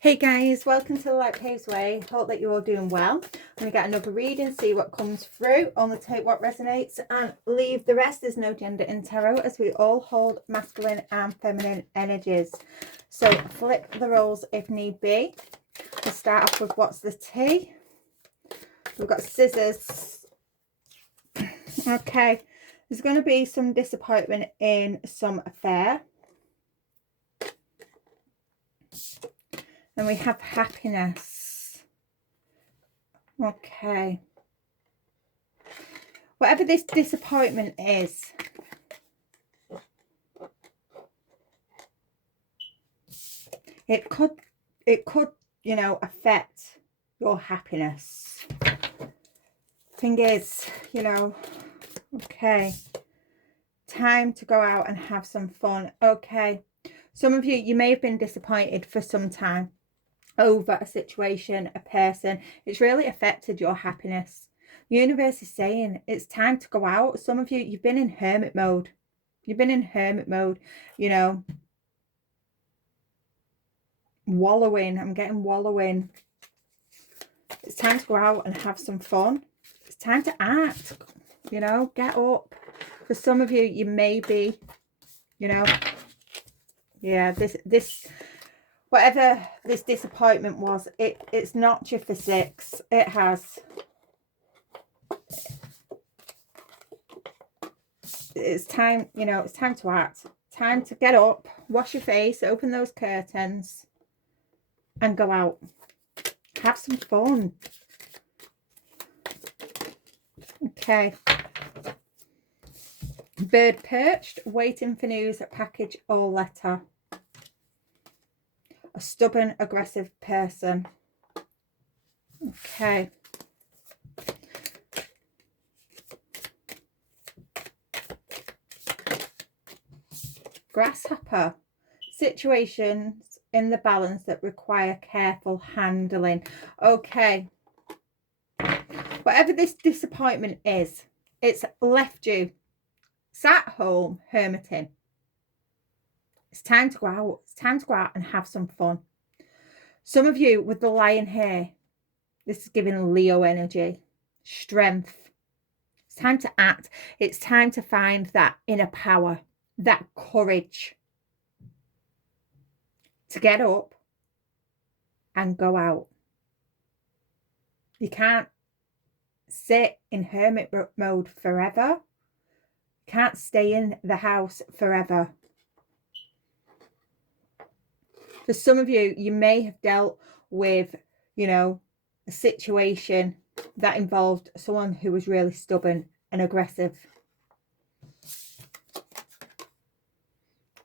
Hey guys, welcome to the Light Paves Way. Hope that you're all doing well. I'm going to get another reading, see what comes through. Only take what resonates and leave the rest. There's no gender in tarot, as we all hold masculine and feminine energies. So flip the roles if need be. We'll start off with what's the tea. We've got scissors. Okay, there's going to be some disappointment in some affair. And we have happiness. Okay. Whatever this disappointment is, it could, you know, affect your happiness. Thing is, you know, okay, time to go out and have some fun. Okay. Some of you may have been disappointed for some time over a situation, a person. It's really affected your happiness. The universe is saying it's time to go out. Some of you, you've been in hermit mode. You've been in hermit mode, you know, wallowing. I'm getting wallowing. It's time to go out and have some fun. It's time to act, you know, get up. For some of you, you may be, you know, yeah, this whatever this disappointment was, it's knocked you for six. It has. It's time, you know, it's time to act. Time to get up, wash your face, open those curtains and go out. Have some fun. Okay. Bird perched, waiting for news, package or letter. A stubborn, aggressive person. Okay. Grasshopper. Situations in the balance that require careful handling. Okay. Whatever this disappointment is, it's left you sat home hermiting. It's time to go out. It's time to go out and have some fun. Some of you with the lion here, this is giving Leo energy, strength. It's time to act. It's time to find that inner power, that courage to get up and go out. You can't sit in hermit mode forever. You can't stay in the house forever. For some of you, you may have dealt with, you know, a situation that involved someone who was really stubborn and aggressive.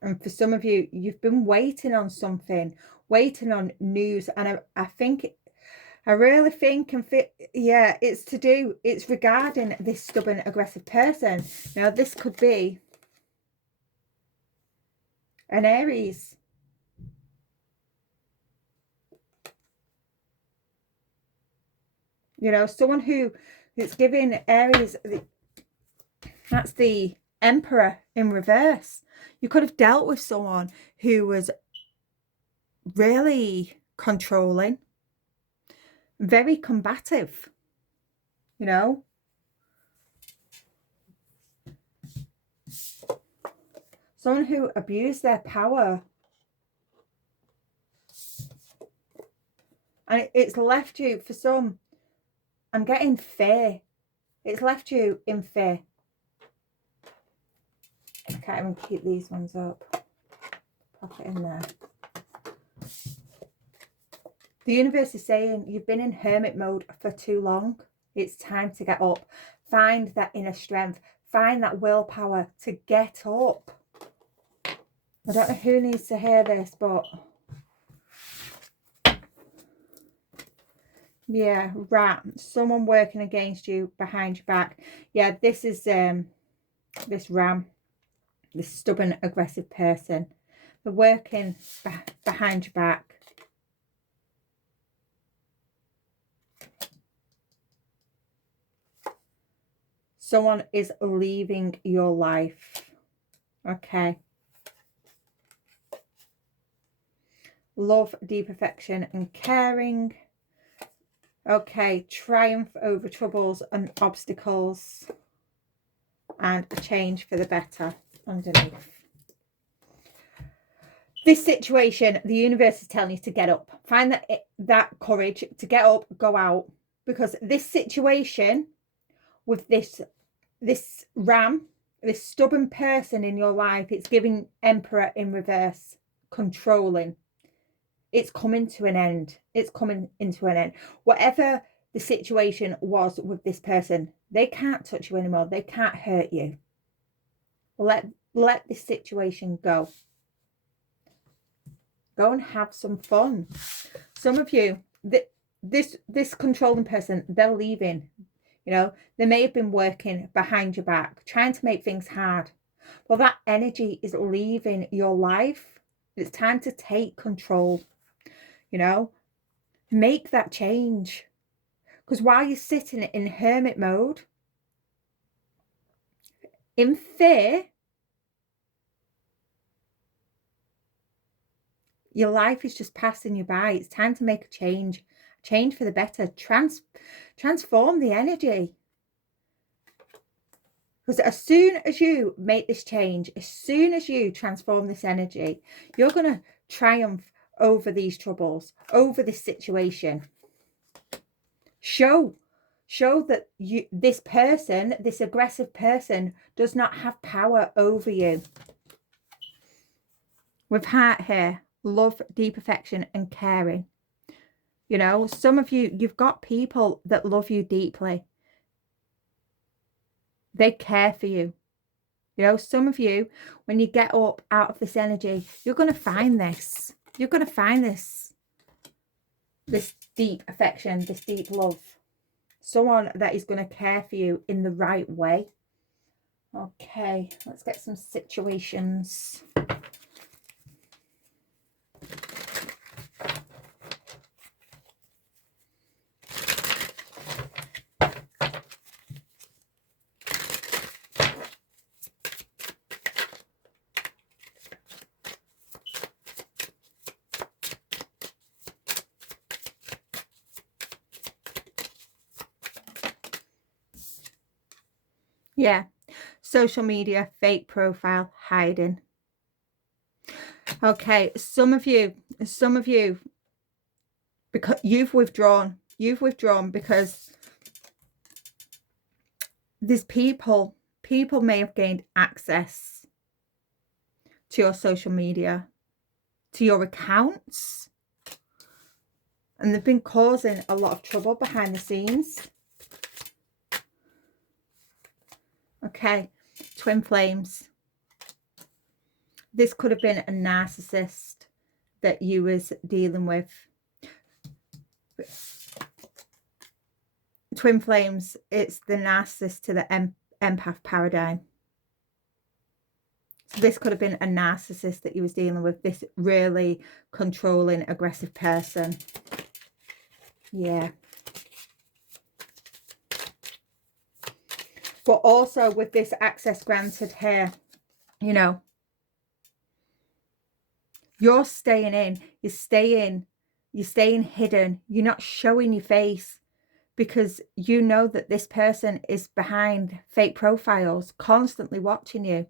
And for some of you, you've been waiting on something, waiting on news. And I really think and feel, yeah, it's regarding this stubborn, aggressive person. Now, this could be an Aries. You know, someone who's giving Aries, that's the Emperor in reverse. You could have dealt with someone who was really controlling, very combative, you know. Someone who abused their power. And it's left you, for some, I'm getting fear. It's left you in fear. I can't even keep these ones up. Pop it in there. The universe is saying you've been in hermit mode for too long. It's time to get up. Find that inner strength. Find that willpower to get up. I don't know who needs to hear this, but yeah, rat. Someone working against you, behind your back. Yeah, this is this ram, this stubborn, aggressive person. They're working behind your back. Someone is leaving your life. Okay. love, deep affection and caring. Okay, triumph over troubles and obstacles, and a change for the better underneath. This situation, the universe is telling you to get up. Find that courage to get up, go out. Because this situation with this ram, this stubborn person in your life, it's giving Emperor in reverse, controlling. It's coming to an end. It's coming into an end. Whatever the situation was with this person, they can't touch you anymore. They can't hurt you. Let this situation go. Go and have some fun. Some of you, this controlling person, they're leaving. You know, they may have been working behind your back, trying to make things hard. Well, that energy is leaving your life. It's time to take control. You know, make that change. Because while you're sitting in hermit mode, in fear, your life is just passing you by. It's time to make a change for the better. Transform the energy. Because as soon as you make this change, as soon as you transform this energy, you're going to triumph over these troubles, over this situation. Show that this person, this aggressive person, does not have power over you. With heart here, love, deep affection and caring. You know, some of you, you've got people that love you deeply. They care for you. You know, some of you, when you get up out of this energy, you're going to find this. You're going to find this deep affection, this deep love. Someone that is going to care for you in the right way. Okay, let's get some situations. Yeah, social media, fake profile, hiding. Okay, some of you, because you've withdrawn because there's people may have gained access to your social media, to your accounts, and they've been causing a lot of trouble behind the scenes. Okay, twin flames. This could have been a narcissist that you was dealing with. Twin flames, it's the narcissist to the empath paradigm. So this could have been a narcissist that you was dealing with, this really controlling, aggressive person. Yeah. But also with this access granted here, you know, you're staying in, you're staying hidden, you're not showing your face because you know that this person is behind fake profiles, constantly watching you.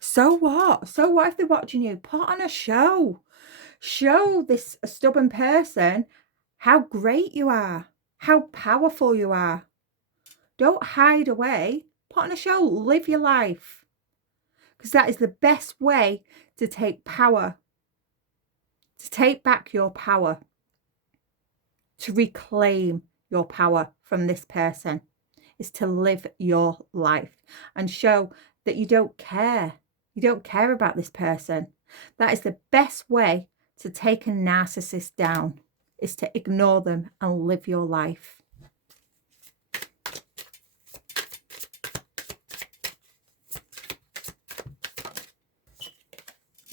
So what? So what if they're watching you? Put on a show. Show this stubborn person how great you are, how powerful you are. Don't hide away. Put on a show. Live your life. Because that is the best way to take power. To take back your power. To reclaim your power from this person. Is to live your life. And show that you don't care. You don't care about this person. That is the best way to take a narcissist down. Is to ignore them and live your life.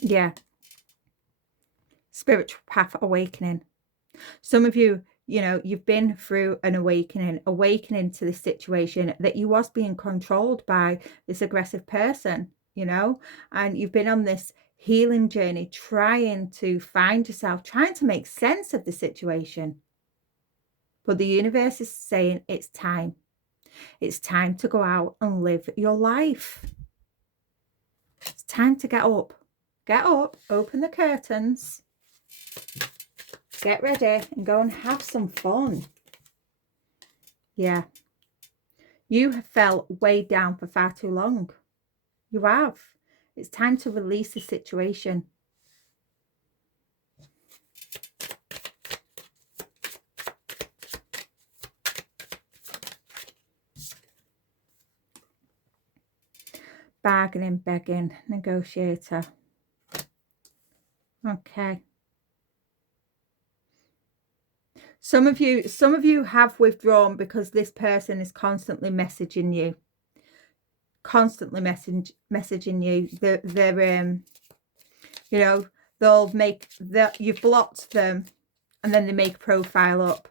Yeah. Spiritual path awakening. Some of you, you know, you've been through an awakening to this situation that you was being controlled by this aggressive person, you know, and you've been on this healing journey, trying to find yourself, trying to make sense of the situation. But the universe is saying it's time. It's time to go out and live your life. It's time to get up. Get up, open the curtains, get ready and go and have some fun. Yeah. You have felt weighed down for far too long. You have. It's time to release the situation. Bargaining, begging, negotiator. Okay. Some of you have withdrawn because this person is constantly messaging you. Constantly messaging you. They're you know, they'll make that, you've blocked them, and then they make a profile up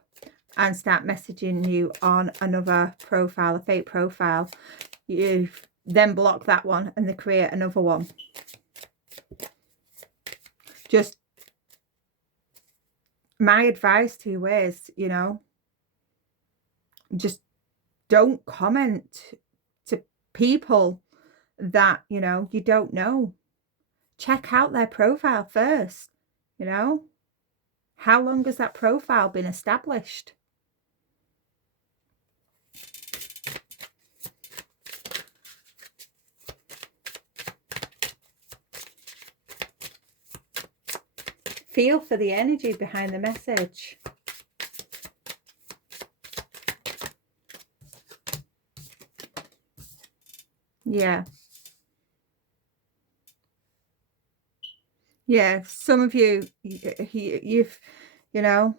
and start messaging you on another profile, a fake profile. You then block that one and they create another one. Just my advice to you is, you know, just don't comment to people that, you know, you don't know. Check out their profile first, you know. How long has that profile been established? Feel for the energy behind the message. Yeah. Yeah, some of you, you've, you know,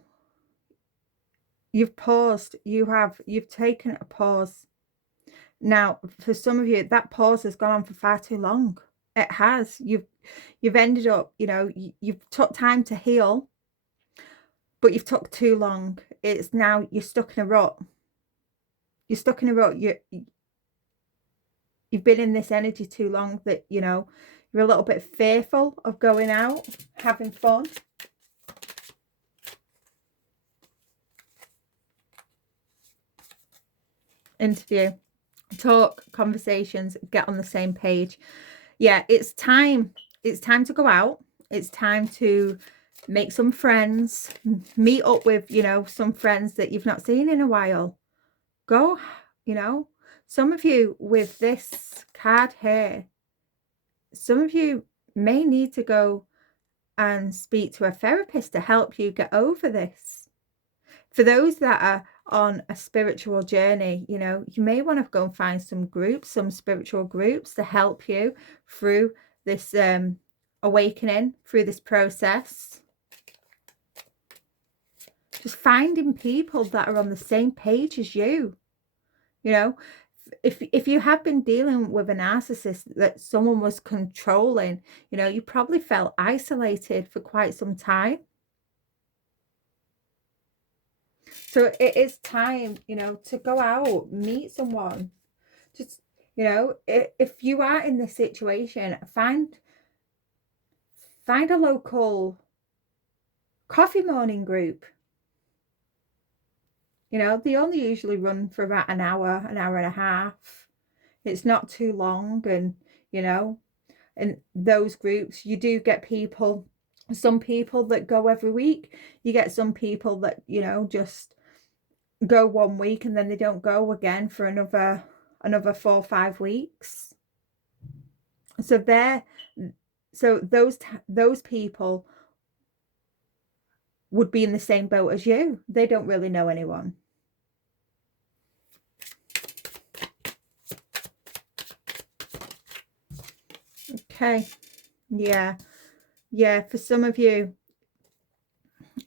you've paused. You've taken a pause. Now, for some of you, that pause has gone on for far too long. It has. You've ended up, you know, you've took time to heal, but you've took too long. It's now you're stuck in a rut. You're stuck in a rut. You've been in this energy too long that, you know, you're a little bit fearful of going out, having fun. Interview, talk, conversations, get on the same page. Yeah, it's time. It's time to go out. It's time to make some friends, meet up with, you know, some friends that you've not seen in a while. Go, you know, some of you with this card here, some of you may need to go and speak to a therapist to help you get over this. For those that are on a spiritual journey, you know, you may want to go and find some groups, some spiritual groups to help you through this awakening, through this process. Just finding people that are on the same page as you. You know, if you have been dealing with a narcissist that someone was controlling, you know, you probably felt isolated for quite some time. So it is time, you know, to go out, meet someone. Just, you know, if you are in this situation, find a local coffee morning group. You know, they only usually run for about an hour and a half. It's not too long. And, you know, in those groups, you do get people, some people that go every week. You get some people that, you know, just go 1 week and then they don't go again for another 4 or 5 weeks. So those people would be in the same boat as you. They don't really know anyone. Okay. Yeah. Yeah, for some of you,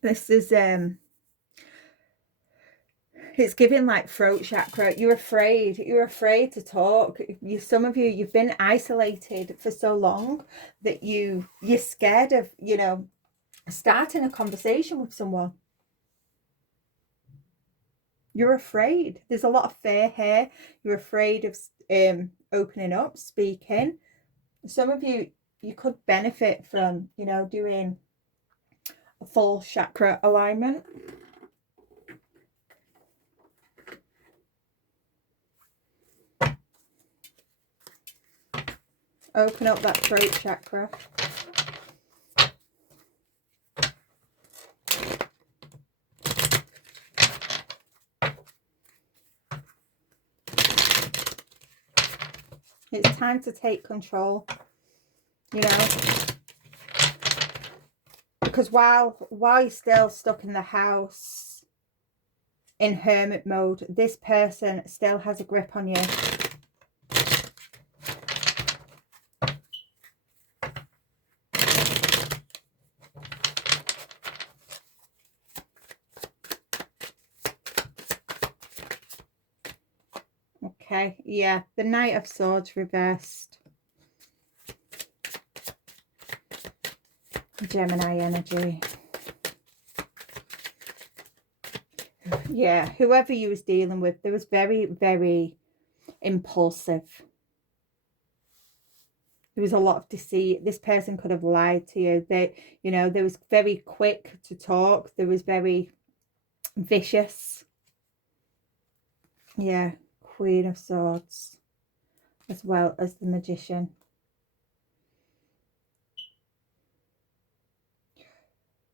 this is it's giving like throat chakra. You're afraid to talk. Some of you, you've been isolated for so long that you're scared of, you know, starting a conversation with someone. You're afraid. There's a lot of fear here. You're afraid of opening up, speaking. Some of you, could benefit from, you know, doing a full chakra alignment. Open up that throat chakra. It's time to take control, you know, because while you're still stuck in the house in hermit mode, this person still has a grip on you. Okay, yeah, the Knight of Swords reversed. Gemini energy. Yeah, whoever you was dealing with, there was very, very impulsive. There was a lot of deceit. This person could have lied to you. They, you know, there was very quick to talk. There was very vicious. Yeah, Queen of Swords, as well as the Magician.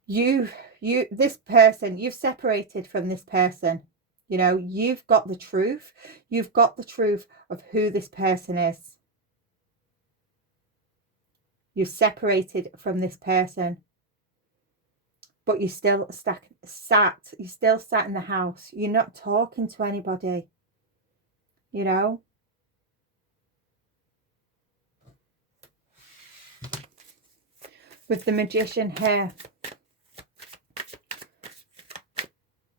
This person, you've separated from this person. You know, you've got the truth. You've got the truth of who this person is. You've separated from this person. But you're still sat in the house. You're not talking to anybody. You know? With the Magician here.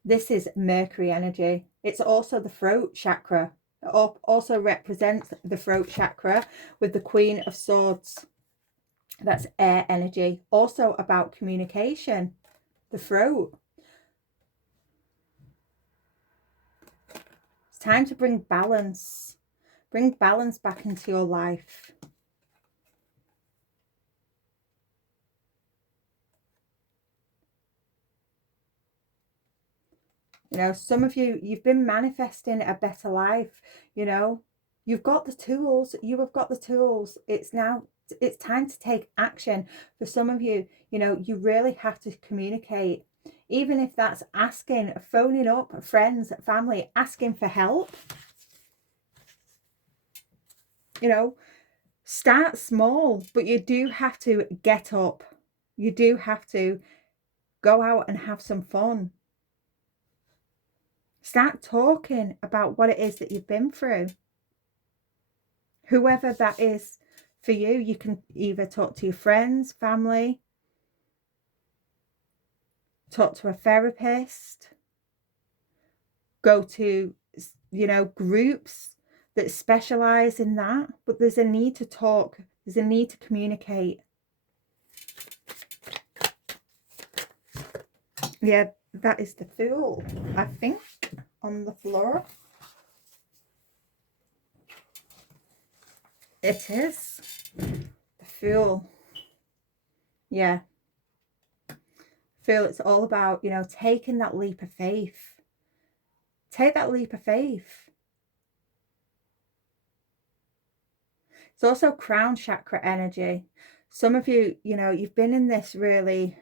This is Mercury energy. It's also the throat chakra. It also represents the throat chakra with the Queen of Swords. That's air energy. Also about communication. The throat. It's time to bring balance. Bring balance back into your life. You know, some of you, you've been manifesting a better life. You know, you've got the tools. You have got the tools. It's time to take action. For some of you, you know, you really have to communicate. Even if that's asking, phoning up friends, family, asking for help. You know, start small, but you do have to get up. You do have to go out and have some fun. Start talking about what it is that you've been through. Whoever that is for you, you can either talk to your friends, family, talk to a therapist, go to, you know, groups that specialize in that. But there's a need to talk. There's a need to communicate. Yeah, that is the Fool, I think, on the floor. It is the Fool. Yeah. Fool, it's all about, you know, taking that leap of faith. Take that leap of faith. It's also crown chakra energy. Some of you, you know, you've been in this really...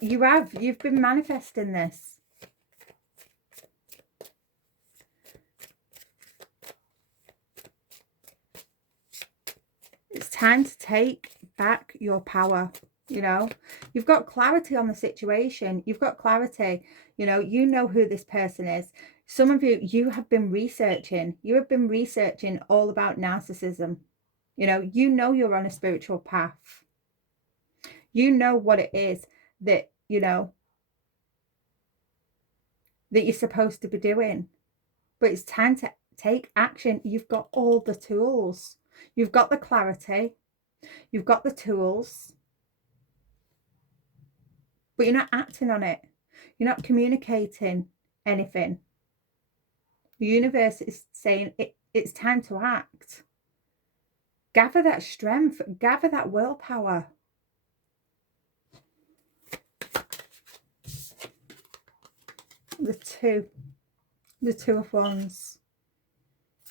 You've been manifesting this. It's time to take back your power. You know, you've got clarity on the situation. You've got clarity. You know who this person is. Some of you, you have been researching. You have been researching all about narcissism. You know you're on a spiritual path. You know what it is that, you know, that you're supposed to be doing. But it's time to take action. You've got all the tools. You've got the clarity. You've got the tools. But you're not acting on it. You're not communicating anything. The universe is saying it's time to act. Gather that strength, gather that willpower. The Two of Wands.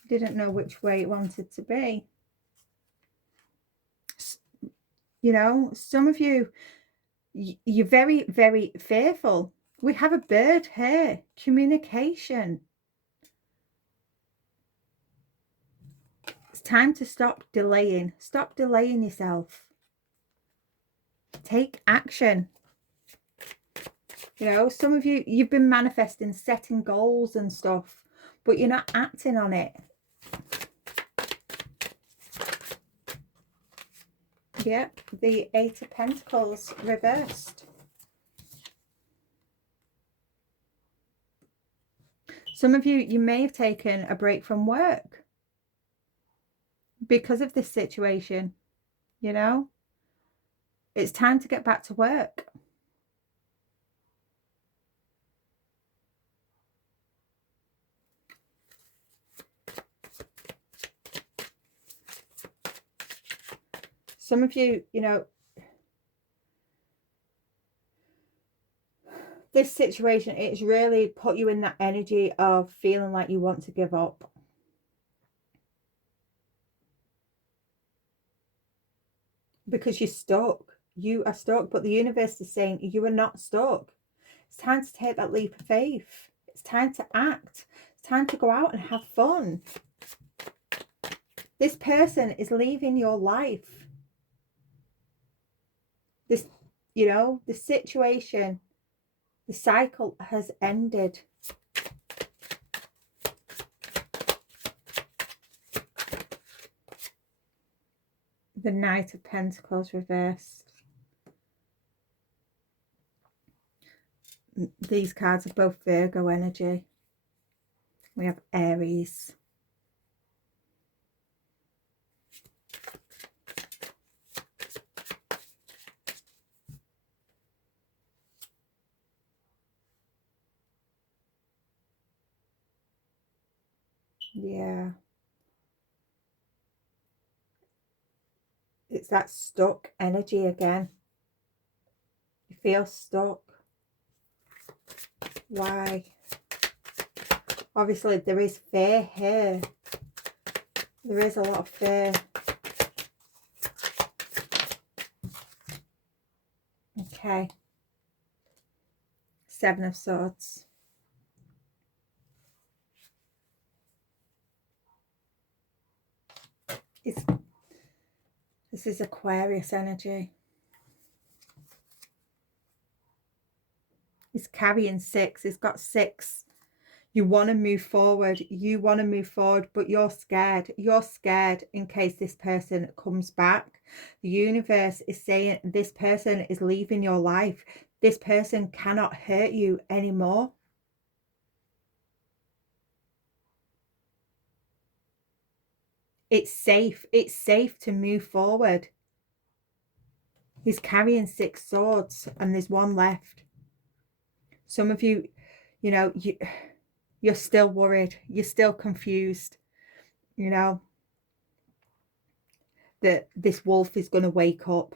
Didn't know which way it wanted to be. You know, some of you, you're very, very fearful. We have a bird here. Communication. It's time to stop delaying. Stop delaying yourself. Take action. You know, some of you, you've been manifesting, setting goals and stuff, but you're not acting on it. Yep, the Eight of Pentacles reversed. Some of you, you may have taken a break from work because of this situation, you know. It's time to get back to work. Some of you, you know, this situation, it's really put you in that energy of feeling like you want to give up. Because you're stuck. You are stuck, but the universe is saying you are not stuck. It's time to take that leap of faith. It's time to act. It's time to go out and have fun. This person is leaving your life. This, you know, the situation, the cycle has ended. The Knight of Pentacles reversed. These cards are both Virgo energy. We have Aries. Yeah. It's that stuck energy again. You feel stuck. Why? Obviously, there is fear here. There is a lot of fear. Okay. Seven of Swords. This is Aquarius energy. It's carrying 6. It's got 6. You want to move forward. You want to move forward, but you're scared. You're scared in case this person comes back. The universe is saying this person is leaving your life. This person cannot hurt you anymore. It's safe. It's safe to move forward. He's carrying 6 swords and there's one left. Some of you, you know, you're still worried. You're still confused. You know, that this wolf is going to wake up,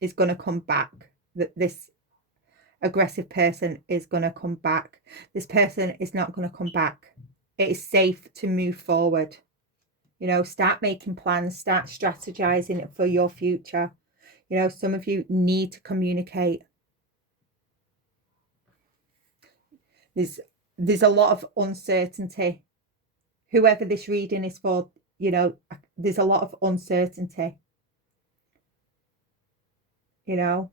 is going to come back, that this aggressive person is going to come back. This person is not going to come back. It is safe to move forward. You know, start making plans, start strategizing for your future. You know, some of you need to communicate. There's a lot of uncertainty. Whoever this reading is for, you know, there's a lot of uncertainty. You know,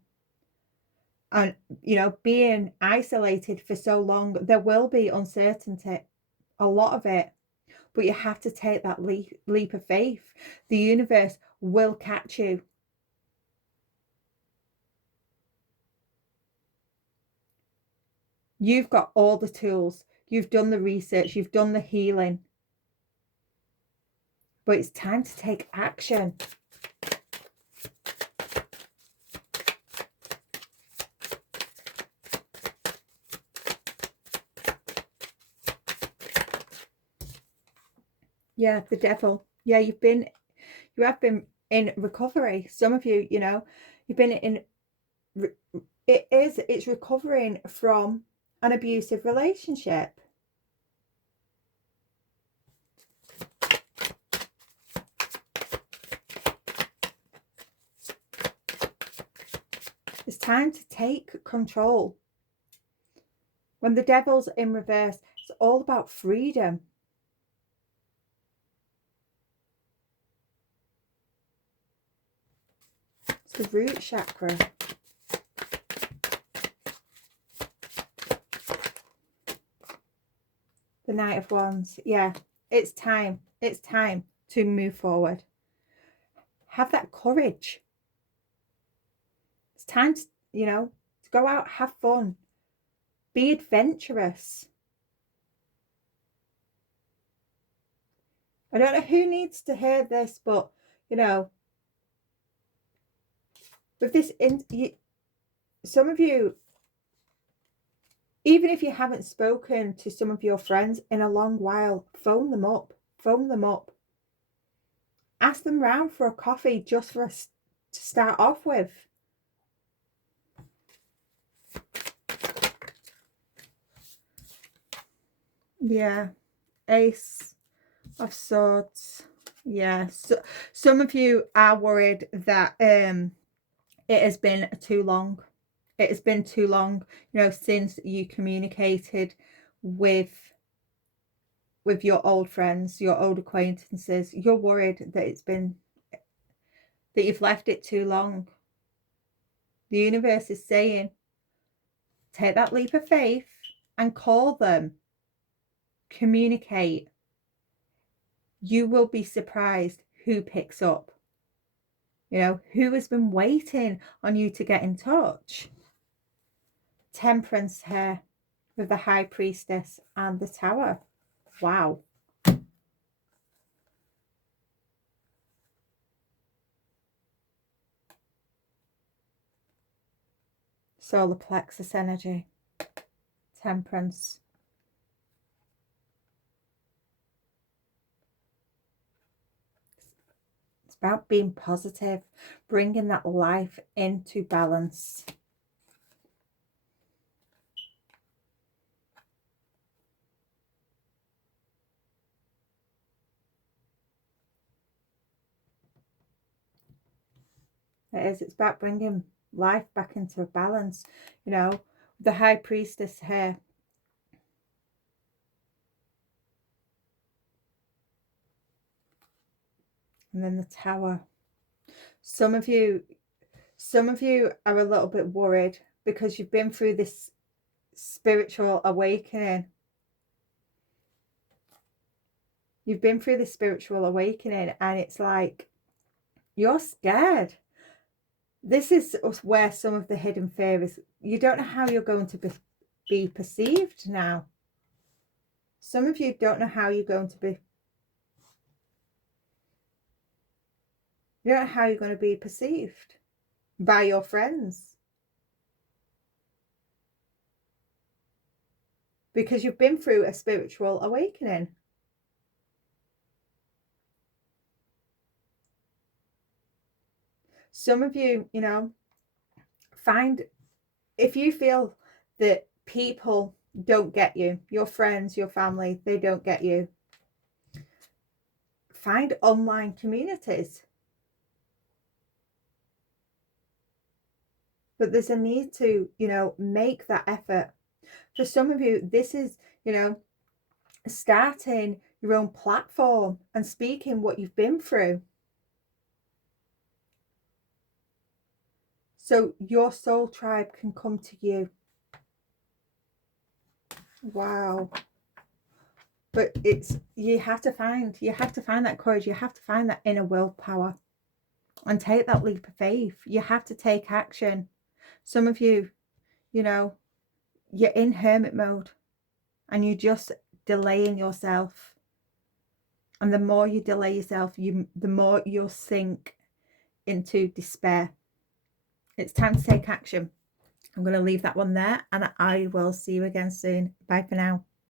and, you know, being isolated for so long, there will be uncertainty, a lot of it. But you have to take that leap of faith. The universe will catch you. You've got all the tools. You've done the research. You've done the healing. But it's time to take action. Yeah, the devil. Yeah, you have been in recovery. Some of you, you know, you've been in, it's recovering from an abusive relationship. It's time to take control. When the devil's in reverse, it's all about freedom. It's the root chakra. The Knight of Wands. Yeah, it's time. It's time to move forward. Have that courage. It's time to, you know, to go out, have fun, be adventurous. I don't know who needs to hear this, but, you know, with this, some of you, even if you haven't spoken to some of your friends in a long while, phone them up. Phone them up. Ask them round for a coffee just for us to start off with. Yeah. Ace of Swords. Yeah. So, some of you are worried that it has been too long. It has been too long, you know, since you communicated with your old friends, your old acquaintances. You're worried that that you've left it too long. The universe is saying, take that leap of faith and call them. Communicate. You will be surprised who picks up. You know, who has been waiting on you to get in touch. Temperance here with the High Priestess and the Tower. Wow. Solar plexus energy. Temperance. It's about being positive, bringing that life into balance. It is. It's about bringing life back into a balance. You know, the High Priestess here. And then the Tower. Some of you are a little bit worried because you've been through this spiritual awakening. You've been through this spiritual awakening and it's like you're scared. This is where some of the hidden fear is. You don't know how you're going to be perceived now. Some of you don't know how you're going to be. You don't know how you're going to be perceived by your friends. Because you've been through a spiritual awakening. Some of you, you know, if you feel that people don't get you, your friends, your family, they don't get you, find online communities. But there's a need to, you know, make that effort. For some of you, this is, you know, starting your own platform and speaking what you've been through. So your soul tribe can come to you. Wow. But it's, you have to find that courage. You have to find that inner willpower and take that leap of faith. You have to take action. Some of you, you know, you're in hermit mode and you're just delaying yourself. And the more you delay yourself, the more you'll sink into despair. It's time to take action. I'm going to leave that one there and I will see you again soon. Bye for now.